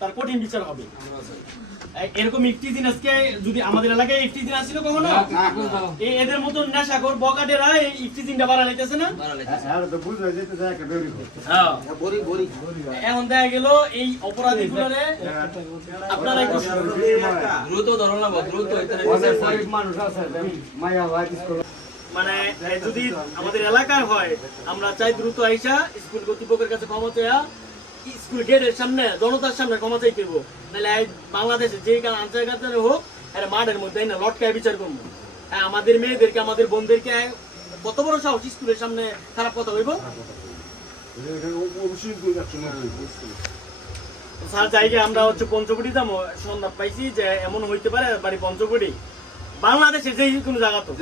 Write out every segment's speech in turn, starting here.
তার কঠিন বিচার হবে। এরকম ইফতিজিন আজকে যদি আমাদের এলাকায় ইফতিজিন আসছিল কখনো, এদের মতন নেশাখোর বকাটেরা এই ইফতিজিনটা বাড়া লাইতেছে না। এখন দেখা গেল এই অপরাধীগুলোরে আপনারা একটু দ্রুত ধরো না, দ্রুত মানে যদি আমাদের এলাকার হয় আমরা চাই দ্রুত আইসা স্কুল কর্তৃপক্ষের কাছে ক্ষমা চাইয়া স্কুল গেটের সামনে জনতার সামনে ক্ষমা চাইতে হবো, নাহলে বাংলাদেশে যে আন্তর্জাতিক হোক এটা মাঠের মধ্যে না লটকায় বিচার করবো। আমাদের মেয়েদেরকে আমাদের বোনদেরকে কত বড় সাহস স্কুলের সামনে খারাপ কথা হইব। স্যার জায়গা আমরা হচ্ছে পঞ্চবটি যাবো, সন্ধ্যা পাইছি যে এমন হইতে পারে বাড়ি পঞ্চবটি বাংলাদেশে যে কোনো জায়গা তো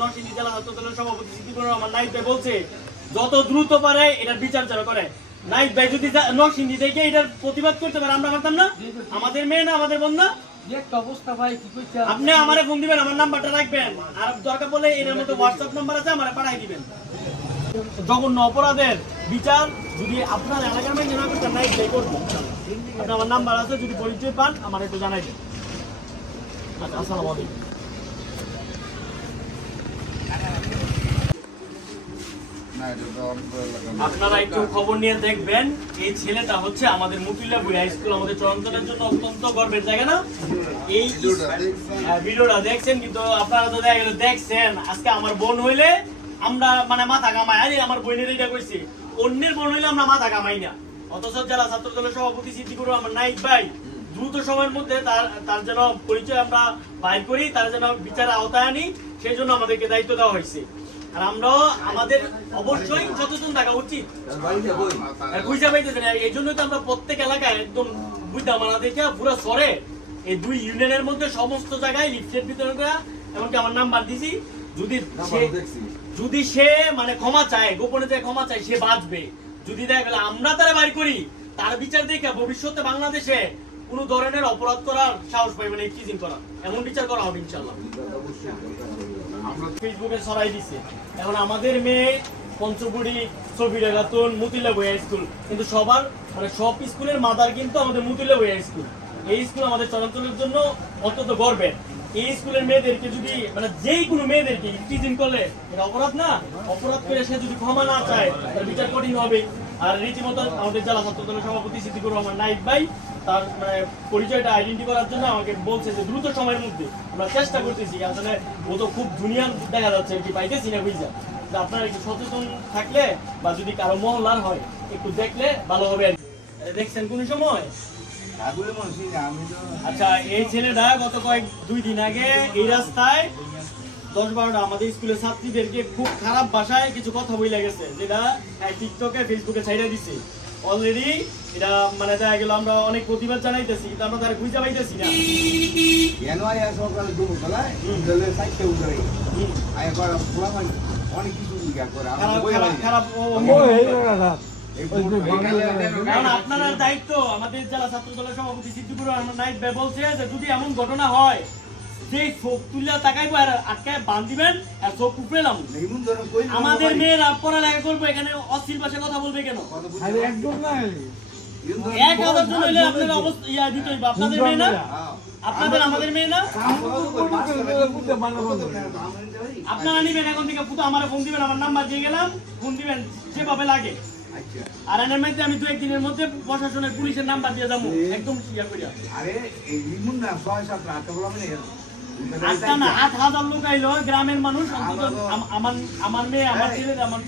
নরসিংদী জেলা ছাত্র দলের সভাপতি সিদ্দিকুর রহমান নাইব ভাই বলছে যত দ্রুত পারে এটার বিচার করে। নাইব ভাই যদি নরসিংদী থেকে এটার প্রতিবাদ করতে পারে আমরা পারতাম না? আমাদের মেয়ে না, আমাদের বোন না? আপনি আমারে ফোন দিবেন, আমার নাম্বারটা রাখবেন, আর দরকার পড়লে এর মধ্যে হোয়াটসঅ্যাপ নাম্বার আছে আমারে পাঠাই দিবেন। জঘন্য অপরাধের বিচার যদি আপনার এলাকার মধ্যে না করতেন নাইব ভাই করবো। আপনি আমার নাম্বার আছে, যদি পরিচয় পান আমার একটু জানাইবেন। আচ্ছা, আসসালামু আলাইকুম। আপনারা একটু খবর নিয়ে দেখবেন, এই ছেলেটা হচ্ছে আমাদের মতুল্লাহ হাই স্কুল, আমাদের চরঞ্চলের জন্য অত্যন্ত গর্বের জায়গা না? এই ভিডিওটা দেখছেন, কিন্তু আপনারা তো দেখছেন আজকে আমার বোন হইলে আমরা মানে মাথা কামাই, আরে আমার বোনের এটা কইছি, অন্যের বোন হইলে আমরা মাথা কামাই না। অথচ যারা ছাত্র দলের সভাপতি সিদ্দিকুর রহমান নাইব ভাই দ্রুত সময়ের মধ্যে তার যেন পরিচয় আমরা বাইর করি, তার যেন বিচারের আওতায় আনি, সেই জন্য আমাদেরকে দায়িত্ব দেওয়া হয়েছে। আর আমরা আমাদের অবশ্যই সচেতন থাকা উচিত। বুঝতে পাইতেছেন, এই জন্যই তো আমরা প্রত্যেক এলাকায় একদম বুঝতে মানা দেখে পুরো সরে এই 2 ইউনিয়নের মধ্যে সমস্ত জায়গায় লিফলেট বিতরণ করা, এমনকি আমার নাম্বার দিছি, যদি সে মানে ক্ষমা চায়, গোপনে যে ক্ষমা চায় সে বাঁচবে। যদি দেখা গেল আমরা তারা বাইর করি, তার বিচার দেখে ভবিষ্যতে বাংলাদেশে কোনো ধরনের অপরাধ করার সাহস পাইবে না, ইফতিজিন করা, এমন বিচার করা হবে ইনশাআল্লাহ। ফেসবুকে ছড়াই দিছে এখন আমাদের মেয়ে পঞ্চবুড়ি সফিরা খাতুন মতুল্লাহ হাই স্কুল, কিন্তু সবার মানে সব স্কুলের মাদার কিন্তু আমাদের মতুল্লাহ হাই স্কুল। এই স্কুল আমাদের চলাচলের জন্য অত্যন্ত গর্বের। এই স্কুলের মেয়েদেরকে যদি মানে যেই কোনো মেয়েদেরকে ইফতিজিন করলে এটা অপরাধ না, অপরাধ করে সে যদি ক্ষমা না চায় তার বিচার কঠিন হবে। আর রীতিমতো আমাদের জেলা ছাত্র দলের সভাপতি সিদ্দিকুর রহমান নাইব ভাই তার মানে পরিচয়টা আইডেন্টি করার জন্য আমাকে বলছে যে দ্রুত সময়ের মধ্যে আমরা চেষ্টা করতেছি। আসলে ও তো খুব দুনিয়ার দেখা যাচ্ছে কি পাইতেছি না বুঝা, আপনারা একটু সচেতন থাকলে বা যদি কারো মহল্লার হয় একটু দেখলে ভালো হবে। দেখছেন কোন সময়? আচ্ছা, এই ছেলেটা গত 2 দিন আগে এই রাস্তায় 10-12টা আমাদের স্কুলের ছাত্রীদেরকে খুব খারাপ ভাষায় কিছু কথা বলে গেছে, যেটা টিকটকে ফেসবুকে ছাইড়া দিছে অলরেডি। এটা মানে দেখা গেল আমরা অনেক প্রতিবাদ জানাইতেছি, কিন্তু আমরা তারা বুঝতে পাইতেছি না। আপনার দায়িত্ব, আমাদের জেলা ছাত্র দলের সভাপতি সিদ্দিকুর রহমান নাইব ভাই বলছে যে যদি এমন ঘটনা হয় যে চোখ তুলিয়া তাকাইবো আর আটকায় বাঁধ দিবেন আর চোখ উপড়েলাম। আমাদের মেয়েরা পড়ালেখা করবো, এখানে অশ্লীল ভাষায় কথা বলবে কেন? 1000 জন হইলে আপনার অবস্থা ইয়া দিতে হইব। আপনাদের মেয়ে না, আপনাদের আমাদের মেয়ে না, আপনারা নিবেন এখন থেকে পুতো আমার ফোন দিবেন, আমার নাম্বার দিয়ে গেলাম, ফোন দিবেন যেভাবে লাগে। আর এর মধ্যে আমি 2-1 দিনের মধ্যে প্রশাসনের পুলিশের নাম্বার দিয়ে যাবো একদম ইয়া করিয়া। আজকে না 8000 লোক আইলো, গ্রামের মানুষ, আমার মেয়ে আমার ছেলে আমার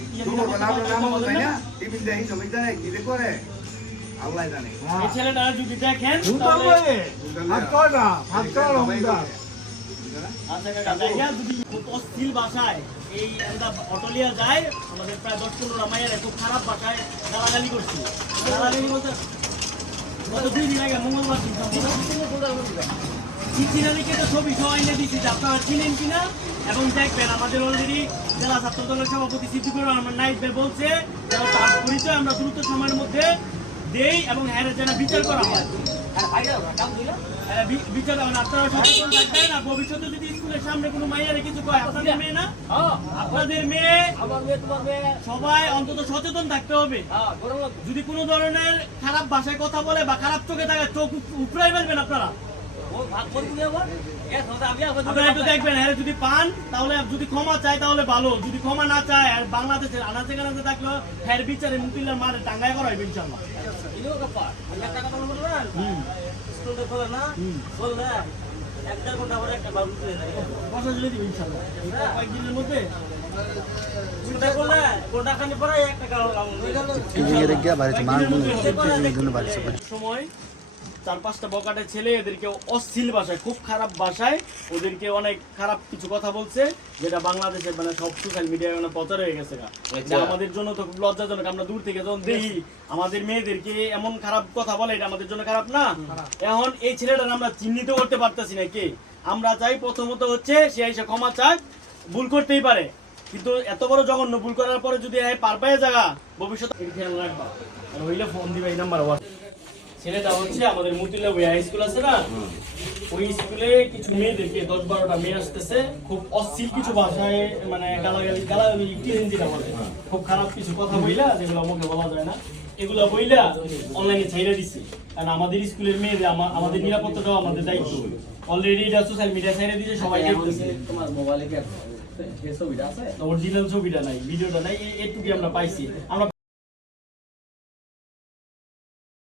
ছেলেটা যদি দেখেন অশ্লীল ভাষায় এই অটোলিয়া যায়, আমাদের প্রায় 10-15টা মায়ের খুব খারাপ ভাষায় গালাগালি করছি। গালাগালি বলতে গত 2 দিন আগে মঙ্গলবার চিঠিরানিকে তো ছবি সহ এনে দিচ্ছি যে আপনারা চিনেন কিনা, এবং দেখবেন আমাদের অলরেডি জেলা ছাত্র দলের সভাপতি সিদ্দিকুর রহমান নাইব ভাই বলছে তার পরিচয় আমরা দ্রুত সময়ের মধ্যে দেই এবং হ্যাঁ যেন বিচার করা হয়। বিচার আপনারা সচেতন থাকবেন না, ভবিষ্যতে যদি স্কুলের সামনে কোনো মাইয়ারে কিছু কয়, আপনাদের মেয়ে না, আপনাদের মেয়ে, আমার মেয়ে তোমার মেয়ে সবাই অন্তত সচেতন থাকতে হবে। যদি কোনো ধরনের খারাপ ভাষায় কথা বলে বা খারাপ চোখে থাকে, চোখ উপড়াই ফেলবেন আপনারা। আপনারা একটু দেখবেন, হ্যাঁ যদি পান তাহলে, যদি ক্ষমা চায় তাহলে ভালো, যদি ক্ষমা না চায় আর বাংলাদেশের আনাচে কানাচে থাকলেও হ্যাঁ বিচারে মুকিল্লার মাঠে টাঙ্গায় করা হবে ইনশাল্লাহ। কয়েকদিনের মধ্যে সময় 4-5টা বকাটে ছেলে এদেরকে অশ্লীল ভাষায়, খুব খারাপ ভাষায় ওদেরকে অনেক খারাপ কিছু কথা বলছে, যেটা বাংলাদেশের মানে সব সোশ্যাল মিডিয়ায় মানে প্রচার হয়ে গেছে। এটা আমাদের জন্য তো খুব লজ্জাজনক। আমরা দূর থেকে যখন দেখি আমাদের মেয়েদেরকে এমন খারাপ কথা বলে, এটা আমাদের জন্য খারাপ না? এখন এই ছেলেটার আমরা চিহ্নিত করতে পারতেছি না কে। আমরা চাই প্রথমত হচ্ছে সে এসে ক্ষমা চাক, ভুল করতেই পারে, কিন্তু এত বড় জঘন্য ভুল করার পরে যদি পার পায়ে জায়গা ভবিষ্যতে খেয়াল রাখবা। আর হইলে ফোন দিবা এই নাম্বার। ছেলেটা হচ্ছে আমাদের মতিলা হাই স্কুল আছে না, ওই স্কুলে কিছু মেয়েদেরকে 10-12টা মেয়ে আসতেছে, খুব অশ্লীল কিছু ভাষায় মানে গালাগালি ইংরেজিটা বলে, খুব খারাপ কিছু কথা বইলা, যেগুলো মুখে বলা যায় না, এগুলা বইলা অনলাইনে ছাইড়া দিচ্ছে। কারণ আমাদের স্কুলের মেয়েদের আমাদের নিরাপত্তাটাও আমাদের দায়িত্ব। অলরেডি এটা সোশ্যাল মিডিয়া ছাইড়া দিয়েছে, সবাই দেখতেছে। তোমার মোবাইলে কি ছবিটা আছে? অরিজিনাল ছবিটা নাই, ভিডিওটা নাই, এইটুকুই আমরা পাইছি। আমরা